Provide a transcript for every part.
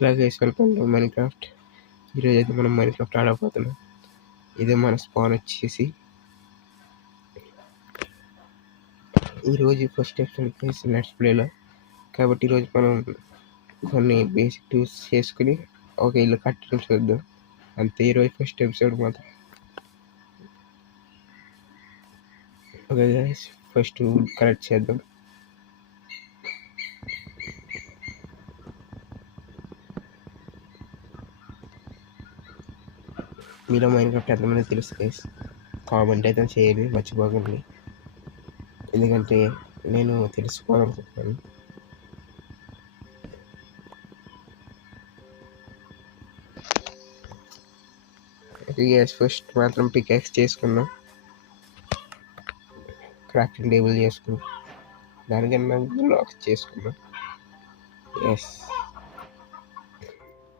ఇలా guys welcome to Minecraft. ఈరోజు అయితే మనం మైన్క్రాఫ్ట్ ఆడబోతున్నాం. ఇదే మన స్పాన్ వచ్చేసి ఈరోజు ఫస్ట్ ఎపిసోడ్ గైస్ లెట్స్ ప్లేలో. కాబట్టి ఈరోజు మనం కొన్ని బేసిక్ టూల్స్ చేసుకుని ఒక ఇల్లు కట్టడం చూద్దాం. అంతే ఈరోజు ఫస్ట్ ఎపిసోడ్ మాత్రం. ఓకే గైస్, ఫస్ట్ కరెక్ట్ చేద్దాం. మీలో మైన్క్రాఫ్ట్ ఎంతమంది తెలుసు గైస్? కామెంట్ అయితే చేయండి, మర్చిపోకండి. ఎందుకంటే నేను తెలుసుకోవాలనుకుంటున్నాను. గ్యాస్ ఫస్ట్ మాత్రం పికాక్స్ చేసుకున్నాం, క్రాఫ్టింగ్ టేబుల్ చేసుకున్నాం, దానికన్నా బ్లాక్స్ చేసుకున్నాం. ఎస్,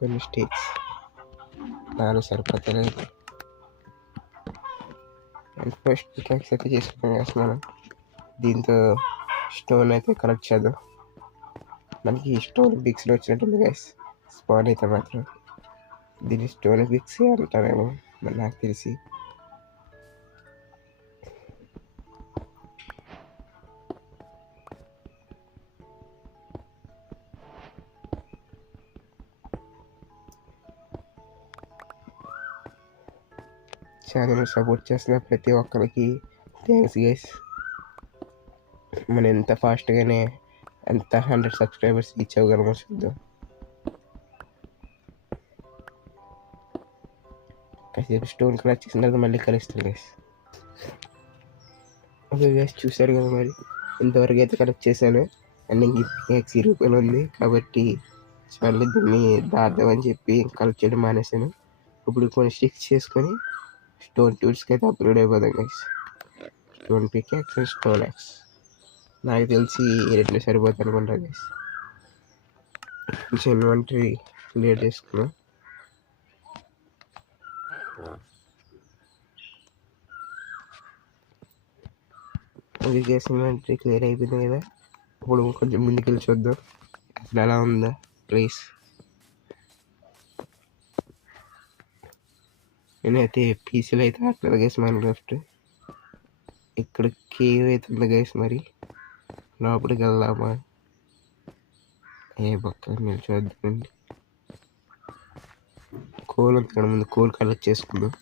కొన్ని స్టిక్స్ నాలుగు సరిపోతలేదు. అండ్ ఫస్ట్ పికాక్స్ అయితే చేసుకున్నాం గ్యాస్. మనం దీంతో స్టోన్ అయితే కలెక్ట్ చేద్దాం. మనకి స్టోన్ పిక్స్లో వచ్చినట్టుంది గ్యాస్. స్పాన్ అయితే మాత్రం దీన్ని స్టోన్ పిక్స్ అంటారేమో మరి నాకు తెలిసి. ఛానల్ సపోర్ట్ చేస్తున్న ప్రతి ఒక్కరికి థ్యాంక్స్ గైస్. మనం ఎంత ఫాస్ట్గానే ఎంత 100 సబ్స్క్రైబర్స్ రీచ్ అవ్వగలమో చూద్దాం. కాసేపు స్టోన్ కలెక్ట్ చేసిన తర్వాత మళ్ళీ కలుస్తాను గైస్. ఓకే గైస్, చూసారు కదా మరి ఇంతవరకు అయితే కలెక్ట్ చేశాను. అండ్ ఇంక పికాక్స్ రూపాయలు ఉంది కాబట్టి మళ్ళీ దీన్ని దాద్దామని చెప్పి కలెక్ట్ చేయడం మానేశాను. ఇప్పుడు కొన్ని స్టిక్స్ చేసుకొని స్టోన్ టూల్స్కి అయితే అప్లోడ్ అయిపోతాం guys. Stone pickaxe and stone axe నాకు తెలిసి రెండు సరిపోతుంది అనుకుంటా గైస్. కొంచెం ఇన్వెంటరీ క్లియర్ చేసుకున్నాం. అది గ్యాస్ ఇన్వెంటరీ క్లియర్ అయిపోయింది కదా. ఇప్పుడు కొంచెం ముందుకెళ్ళి చూద్దాం అసలు ఎలా ఉందా ప్లేస్. నేనైతే పీసీలో అయితే ఆడలేదు గైస్ మైన్క్రాఫ్ట్. ఇక్కడ కేవ్ అయితే ఉంది గైస్. మరి లోపలికి వెళ్దామా? ఏ పక్క నేను చూద్దామండి. కోల్ ఉంది ఇక్కడ, ముందు కోల్ కలెక్ట్ చేసుకుందాం.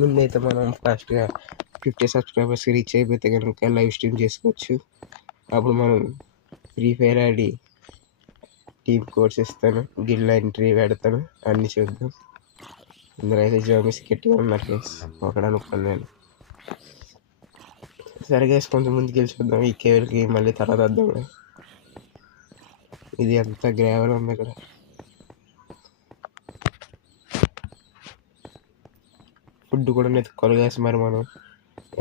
ముందైతే మనం ఫాస్ట్గా 50 సబ్స్క్రైబర్స్ రీచ్ అయిపోతే కనుక లైవ్ స్ట్రీమ్ చేసుకోవచ్చు. అప్పుడు మనం ఫ్రీ ఫైర్ ఆడి టీమ్ కోడ్స్ ఇస్తాను, గిల్ ఎంట్రీ పెడతాను, అన్నీ చూద్దాం. ఇందులో అయితే జామిస్ గట్టిగా ఉన్నారు గైస్, ఒకడు అనుకున్నాను నేను. సరే గైస్, కొంచెం ముందుకు వెళ్ళి చూద్దాం. ఈ కేవల్కి మళ్ళీ తర్వాత వద్దాం. ఇది అంత గ్రావెల్ ఉంది ఇక్కడ. ఫుడ్ కూడా వెతుక్కోవాలి గైస్. మరి మనం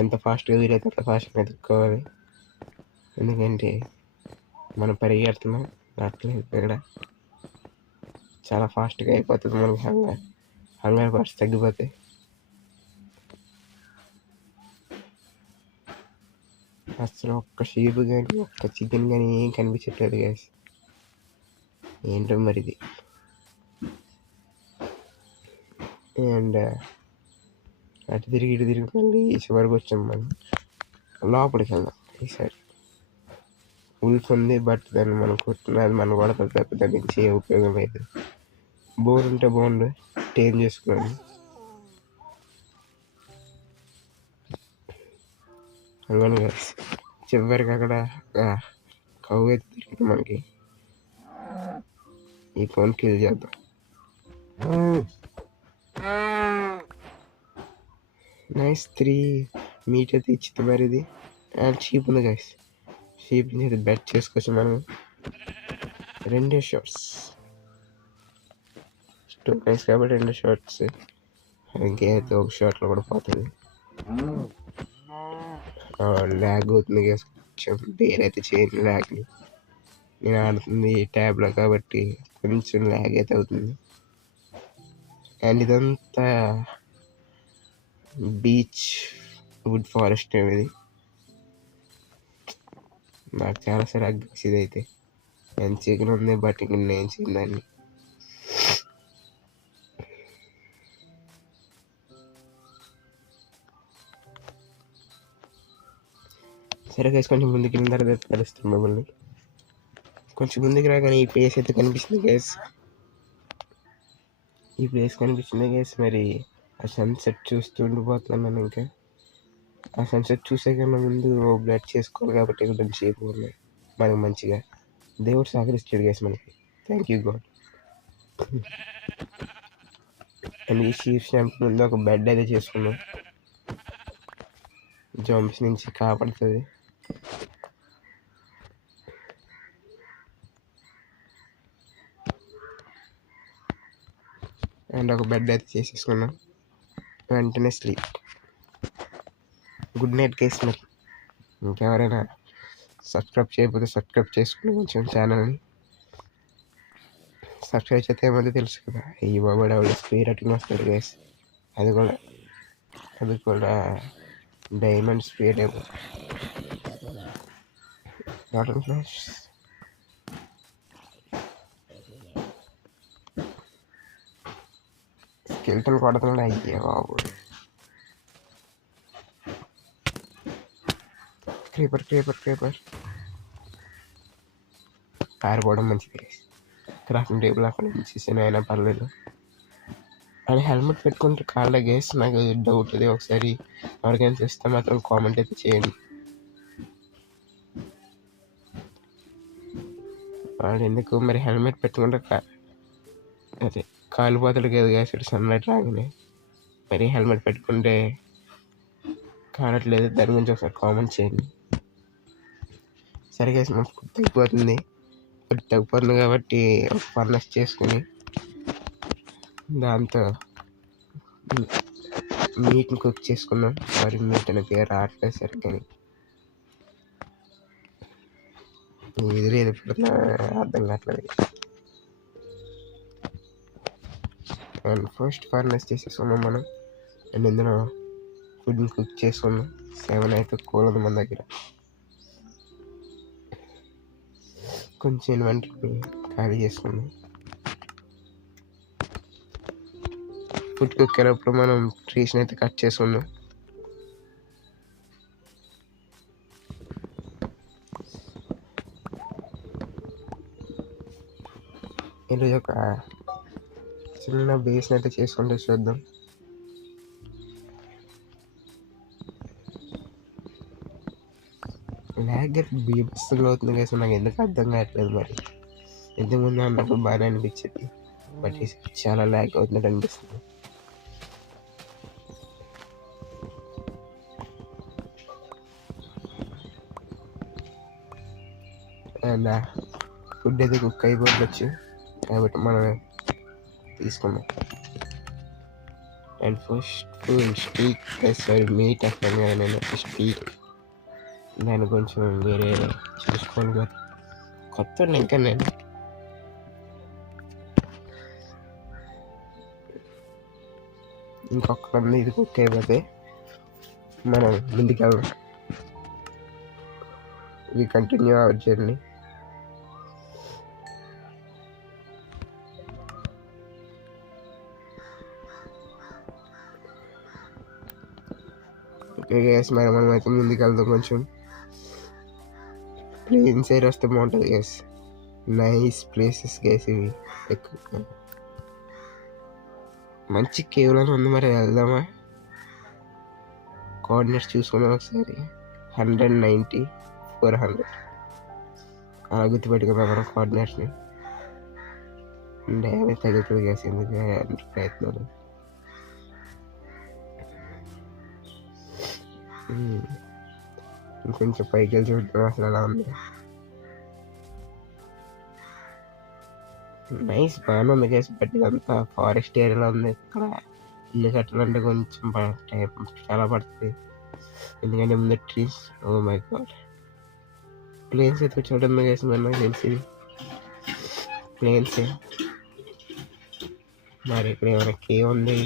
ఎంత ఫాస్ట్గా వీలైతే అంత ఫాస్ట్గా వెతుక్కోవాలి. ఎందుకంటే మనం పరిగెడుతున్నాం అట్లేదు ఇక్కడ. చాలా ఫాస్ట్గా అయిపోతుంది మనకి. హంగర్ బార్స్ తగ్గిపోతాయి. అసలు ఒక్క షీప్ కానీ ఒక్క చికెన్ కానీ ఏం కనిపించట్లేదు గైస్. ఏంటో మరి ఇది. అండ్ అటు తిరిగి ఇటు తిరిగి మళ్ళీ చివరికి వచ్చాం. మనం లోపలికి వెళ్దాం. ఈసారి ఉల్ఫ్ ఉంది, బట్ దాన్ని మనం కొట్టున్నది మనం కొడతాం తప్ప దాని నుంచి ఏ ఉపయోగం లేదు. బోన్ ఉంటే బాగుండు, టేమ్ చేసుకోండి. అందులో చివరికి అక్కడ కవ్వు అయితే దొరికింది మనకి. ఈ ఫోన్ కిల్ చేద్దాం. నైస్ 3 మీట్ అయితే ఇచ్చింది మరి ఇది. అండ్ షీప్ ఉంది గైస్. షీప్ని అయితే బెట్ చేసుకోవచ్చు మనం. 2 షార్ట్స్ స్టోన్ గైస్ కాబట్టి 2 షార్ట్స్. ఇంకైతే ఒక షార్ట్లో కూడా పోతుంది. ల్యాగ్ అవుతుంది గైస్ కొంచెం. బేర్ అయితే చేయను ల్యాగ్ని. నేను ఆడుతుంది ట్యాబ్లో కాబట్టి కొంచెం ల్యాగ్ అయితే అవుతుంది. అండ్ ఇదంతా బీచ్ వుడ్ ఫారెస్ట్ అనేది నాకు చాలా సరిగ్గా ఇదైతే మంచిగా ఉంది. బట్ ఇంక నేను చేయండి. సరే గైస్, కొంచెం ముందుకు వెళ్ళిన తర్వాత కలుస్తాం మిమ్మల్ని. కొంచెం ముందుకు రాగానే ఈ ప్లేస్ అయితే కనిపిస్తుంది గైస్. ఈ ప్లేస్ కనిపిస్తుంది గైస్. మరి ఆ సన్సెట్ చూస్తూ ఉండిపోతున్నాను. ఇంకా ఆ సన్సెట్ చూసే కన్నా ముందు బ్లడ్ చేసుకోవాలి కాబట్టి కొంచెం సేపు ఉన్నాయి మనకు మంచిగా. దేవుడు సహకరిస్తాడు గైస్ మనకి. Thank you God. అండ్ ఈ షీప్ షాంపూ ముందు ఒక బెడ్ అయితే చేసుకున్నాం, జాంబ్స్ నుంచి కాపాడుతుంది. అండ్ ఒక బెడ్ అయితే చేసేసుకున్నాం. వెంటనే స్లీప్. Good night guys. మరి ఇంకెవరైనా సబ్స్క్రైబ్ చేయకపోతే సబ్స్క్రైబ్ చేసుకుని కొంచెం ఛానల్ని సబ్స్క్రైబ్ చేస్తే ఏమంటే తెలుసు కదా, ఈ బాబా స్క్వేర్ రేటింగ్ వస్తుంది గైస్. అది కూడా డైమండ్ స్పీడ్ ఏమో. వాటర్ ఫ్లాష్ స్కెల్టన్ కొడుతున్నాడు. అయ్యే బాబు. క్రీపర్ పారిపోవడం మంచిది. క్రాఫ్టింగ్ టేబుల్ అక్కడ నుంచి అయినా పర్లేదు. అని హెల్మెట్ పెట్టుకుంటే కాళ్ళ గేస్. నాకు డౌట్ అది, ఒకసారి ఎవరికైనా చేస్తే మాత్రం కామెంట్ అయితే చేయండి. వాడు ఎందుకు మరి హెల్మెట్ పెట్టుకుంటే అదే కాలిపోతాడు కదా గ్యాస్ సన్లైట్ రాగానే. మరి హెల్మెట్ పెట్టుకుంటే కానట్లేదు, దాని గురించి ఒకసారి కామెంట్ చేయండి. సరే గ్యాస్, మనకు తగ్గిపోతుంది కాబట్టి ఒక ఫర్నెస్ చేసుకుని దాంతో మీట్ని కుక్ చేసుకున్నాం. సారీ, మీట్ అనే పేరు రావట్లేదు సరే, కానీ ఇది ఎప్పుడు అర్థం కావట్లేదు. అండ్ ఫస్ట్ ఫర్నెస్ చేసేసుకున్నాం మనం. అండ్ ఇందులో ఫుడ్ని కుక్ చేసుకున్నాం. 7 అయితే కూలదు మన దగ్గర. కొంచెం ఇన్వెంటరీ ఖాళీ చేసుకున్నాం. ఫుడ్ కుక్ అయినప్పుడు మనం ట్రీస్ని అయితే కట్ చేసుకున్నాం. ఈరోజు ఒక చిన్న బేస్ని అయితే చేసుకుంటే చూద్దాం. ల్యాగ్ బీభత్సంగా అవుతుంది కదా, నాకు ఎందుకు అర్థం కావట్లేదు. మరి ఇంతకుముందు అన్నప్పుడు బాగానే అనిపించింది, బట్ చాలా ల్యాగ్ అవుతున్నట్టు అనిపిస్తుంది. అండ్ ఫుడ్ అయితే కుక్ అయిపోవచ్చు కాబట్టి మనం తీసుకున్నాం. అండ్ ఫస్ట్ స్టీక్ మీట్ అట్టాను కదా నేను, స్టీక్ దాన్ని కొంచెం వేరే చూసుకోవాలి కదా. కొత్త ఇంకా నేను ఇంకొక ఇది కుక్ అయిపోతే మనం ముందుకు వెళ్దాం. ఇది continue our journey. Okay gas, మరి మనం అయితే ముందుకు వెళ్దాం. కొంచెం ప్లేన్ సైడ్ వస్తే బాగుంటుంది గ్యాస్. నైస్ ప్లేసెస్ గ్యాస్ ఇవి. ఎక్కువ మంచి కేవలం ఉంది. మరి వెళ్దామా? కోఆర్డినేట్స్ చూసుకుందాం ఒకసారి. 190, 400 అలా గుర్తుపెట్టుకుందాం మనం కోఆర్డినేట్స్ని. డ్యామేజ్ తగ్గుతుంది గ్యాస్, ఎందుకు ప్రయత్నాలు. ఇంకొంచెం పైకి వెళ్ళి చూద్దాం అసలు ఎలా ఉంది. నైస్, బాగానే ఉంది గ్యాస్. బట్ ఇదంతా ఫారెస్ట్ ఏరియాలో ఉంది. ఇక్కడ ఇల్లు కట్టాలంటే కొంచెం టైం చాలా పడుతుంది, ఎందుకంటే ముందు trees. Oh my god, planes అయితే చూడండి గ్యాస్. మరి నాకు తెలిసి ప్లేన్సే. మరి ఇక్కడ ఏమైనా కేవ్ ఉంది?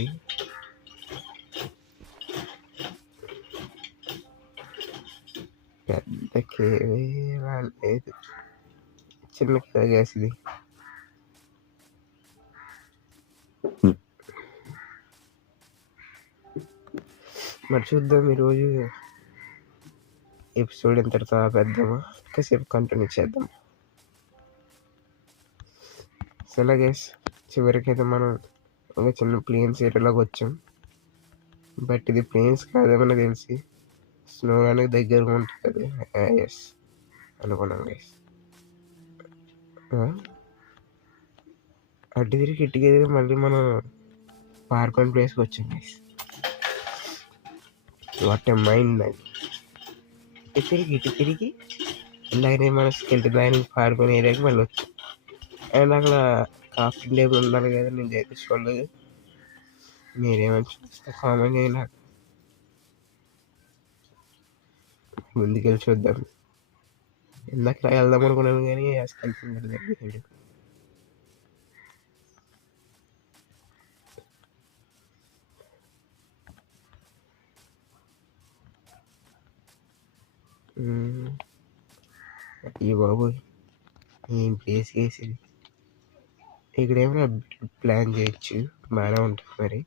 పెద్ద కేవ్ లేదు, చిన్న కేవ్ గ్యాస్ ఇది. మరి చూద్దాం ఈరోజు ఎపిసోడ్ ఎంతటితో ఆపేద్దామా, కాసేపు కంటిన్యూ చేద్దాం. సరే గైస్, చివరికైతే మనం ఒక చిన్న ప్లేన్స్ ఏరియాలోకి వచ్చాం. బట్ ఇది ప్లేన్స్ కాదేమన్నా తెలిసి స్నో అనేది దగ్గరగా ఉంటుంది. ఎస్ అనుకున్నాం గైస్. అడ్డు తిరిగి ఇటుకి ఎదిరి మళ్ళీ మనం పార్కొని ప్లేస్కి వచ్చాం గైస్. వాట్ ఏ మైండ్ అది. ఇటు తిరిగి ఇలాగనే మనం స్కెల్టన్ దానికి పార్కొని ఏరియాకి మళ్ళీ వచ్చాం. అండ్ అక్కడ క్రాఫ్టింగ్ టేబుల్ ఉండాలి కదా, నేను అయితే చూడలేదు. మీరేమైనా చూస్తే కామెంట్ చేయండి నాకు. ముందుకెళ్ళి చూద్దాం. ఇందాక వెళ్దాం అనుకున్నాను కానీ స్కెల్టన్ దగ్గర ఈ బాబు ఏం ప్లేస్ వేసింది. ఇక్కడ ఏమైనా ప్లాన్ చేయొచ్చు, బాగానే ఉంటుంది. మరి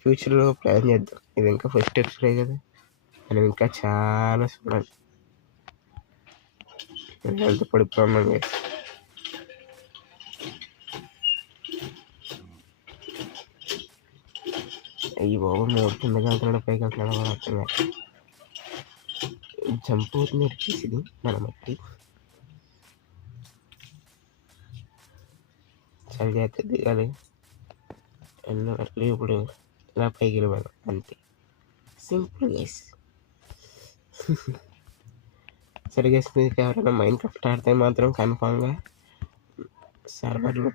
ఫ్యూచర్లో ప్లాన్ చేద్దాం. ఇది ఇంకా ఫస్ట్ ఎపిసోడే కదా, మనం ఇంకా చాలా చూడాలి. హెల్త్ పడిపోతున్నాం కదా. ఈ బాబు మూడు కిందకి వెళ్తున్నాడు, పైకి వెళ్తున్నాడు కూడా అర్థం కాదు. జంప్ అవుతుంది ఎరికేసింది మన మట్టి. చలి చేస్తే దిగాలి, ఇప్పుడు ఇలా పైకి వెళ్ళిపోదాం అంతే, సింపుల్ గైస్. సరే గైస్, మీకు ఎవరైనా మైండ్ క్రాఫ్ట్ ఆడితే మాత్రం కన్ఫామ్గా సర్వర్లో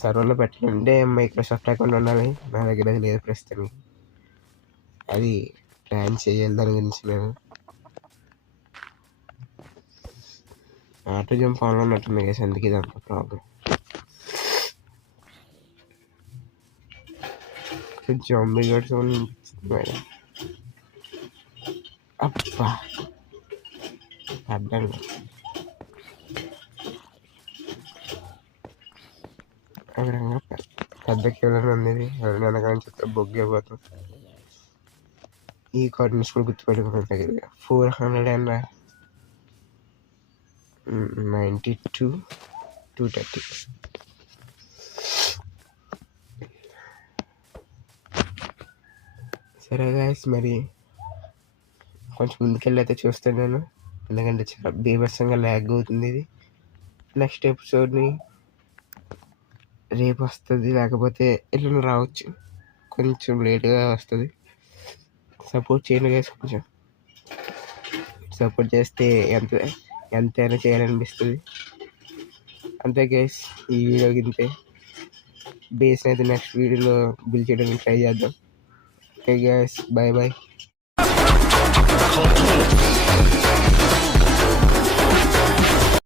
సర్వర్లో పెట్టాలంటే మైక్రోసాఫ్ట్ అకౌంట్ ఉండాలి. నా దగ్గర అది లేదు ప్రస్తుతం. అది ప్లాన్ చేయాలి దాని గురించి. నేను ఆటో జంప్ ఆన్లో ఉన్నట్టుంది గైస్, అందుకే ఇదంతా ప్రాబ్లం. Zombie గడ్స్ madam. అబ్బా అడ్డంగా పెద్ద కేవలం ఉంది. వెనకాల చెప్తే బొగ్గిపోతాం. ఈ కార్డ్స్ కూడా గుర్తుపెట్టుకున్న దగ్గర 492 230. సరే గాయస్, మరి కొంచెం ముందుకెళ్ళి అయితే చూస్తాను నేను, ఎందుకంటే చాలా బీభత్సంగా ల్యాగ్ అవుతుంది ఇది. నెక్స్ట్ ఎపిసోడ్ని రేపు వస్తుంది, లేకపోతే ఎల్లుండి రావచ్చు, కొంచెం లేట్గా వస్తుంది. సపోర్ట్ చేయండి గైస్, కొంచెం సపోర్ట్ చేస్తే ఎంతైనా చేయాలనిపిస్తుంది. అంతే గైస్, ఈ వీడియోకి ఇంతే. బేస్ అయితే నెక్స్ట్ వీడియోలో బిల్డ్ చేయడానికి ట్రై చేద్దాం. Okay guys, bye bye.